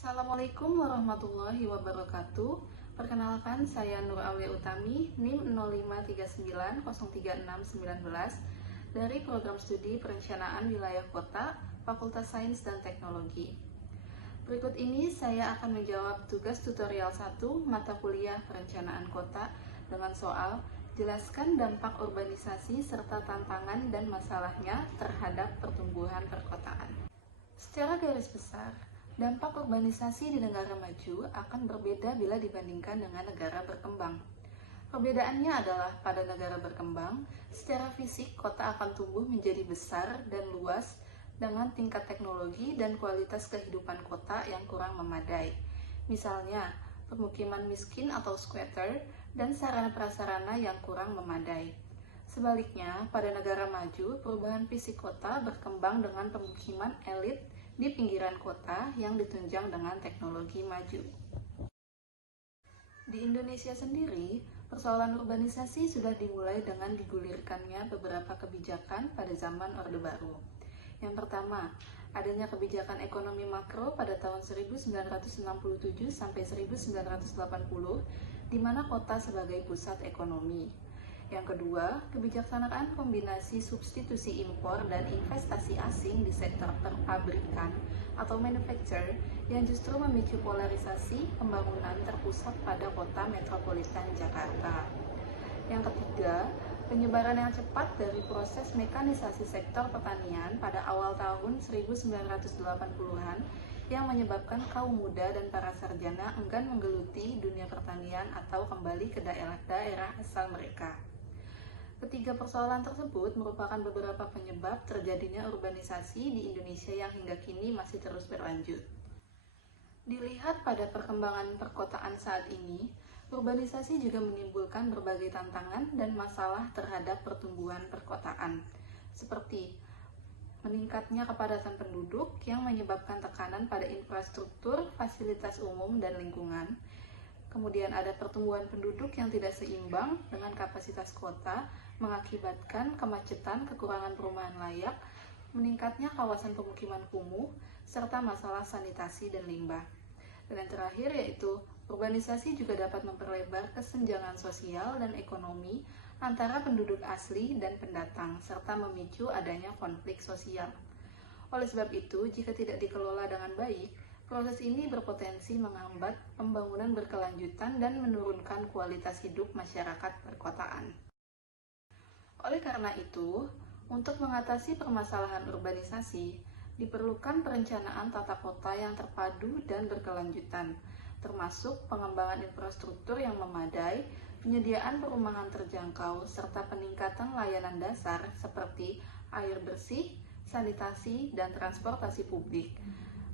Assalamualaikum warahmatullahi wabarakatuh. Perkenalkan, saya Nur Aulia Utami, NIM 0539036619 dari Program Studi Perencanaan Wilayah Kota, Fakultas Sains dan Teknologi. Berikut ini saya akan menjawab tugas tutorial 1 mata kuliah Perencanaan Kota dengan soal jelaskan dampak urbanisasi serta tantangan dan masalahnya terhadap pertumbuhan perkotaan. Secara garis besar, dampak urbanisasi di negara maju akan berbeda bila dibandingkan dengan negara berkembang. Perbedaannya adalah pada negara berkembang, secara fisik kota akan tumbuh menjadi besar dan luas dengan tingkat teknologi dan kualitas kehidupan kota yang kurang memadai. Misalnya, permukiman miskin atau squatter dan sarana prasarana yang kurang memadai. Sebaliknya, pada negara maju, perubahan fisik kota berkembang dengan pemukiman elit di pinggiran kota yang ditunjang dengan teknologi maju. Di Indonesia sendiri, persoalan urbanisasi sudah dimulai dengan digulirkannya beberapa kebijakan pada zaman Orde Baru. Yang pertama, adanya kebijakan ekonomi makro pada tahun 1967 sampai 1980, di mana kota sebagai pusat ekonomi. Yang kedua, kebijaksanaan kombinasi substitusi impor dan investasi asing di sektor perpabrikan atau manufacture yang justru memicu polarisasi pembangunan terpusat pada kota metropolitan Jakarta. Yang ketiga, penyebaran yang cepat dari proses mekanisasi sektor pertanian pada awal tahun 1980-an yang menyebabkan kaum muda dan para sarjana enggan menggeluti dunia pertanian atau kembali ke daerah-daerah asal mereka. Ketiga persoalan tersebut merupakan beberapa penyebab terjadinya urbanisasi di Indonesia yang hingga kini masih terus berlanjut. Dilihat pada perkembangan perkotaan saat ini, urbanisasi juga menimbulkan berbagai tantangan dan masalah terhadap pertumbuhan perkotaan, seperti meningkatnya kepadatan penduduk yang menyebabkan tekanan pada infrastruktur, fasilitas umum, dan lingkungan. Kemudian ada pertumbuhan penduduk yang tidak seimbang dengan kapasitas kota, mengakibatkan kemacetan, kekurangan perumahan layak, meningkatnya kawasan pemukiman kumuh, serta masalah sanitasi dan limbah. Dan yang terakhir yaitu, urbanisasi juga dapat memperlebar kesenjangan sosial dan ekonomi antara penduduk asli dan pendatang, serta memicu adanya konflik sosial. Oleh sebab itu, jika tidak dikelola dengan baik, proses ini berpotensi menghambat pembangunan berkelanjutan dan menurunkan kualitas hidup masyarakat perkotaan. Oleh karena itu, untuk mengatasi permasalahan urbanisasi, diperlukan perencanaan tata kota yang terpadu dan berkelanjutan, termasuk pengembangan infrastruktur yang memadai, penyediaan perumahan terjangkau, serta peningkatan layanan dasar seperti air bersih, sanitasi, dan transportasi publik.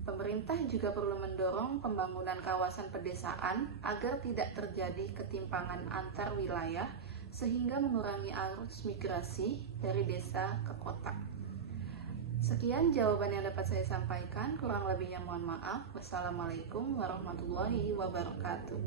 Pemerintah juga perlu mendorong pembangunan kawasan pedesaan agar tidak terjadi ketimpangan antar wilayah sehingga mengurangi arus migrasi dari desa ke kota. Sekian jawaban yang dapat saya sampaikan, kurang lebihnya mohon maaf. Wassalamualaikum warahmatullahi wabarakatuh.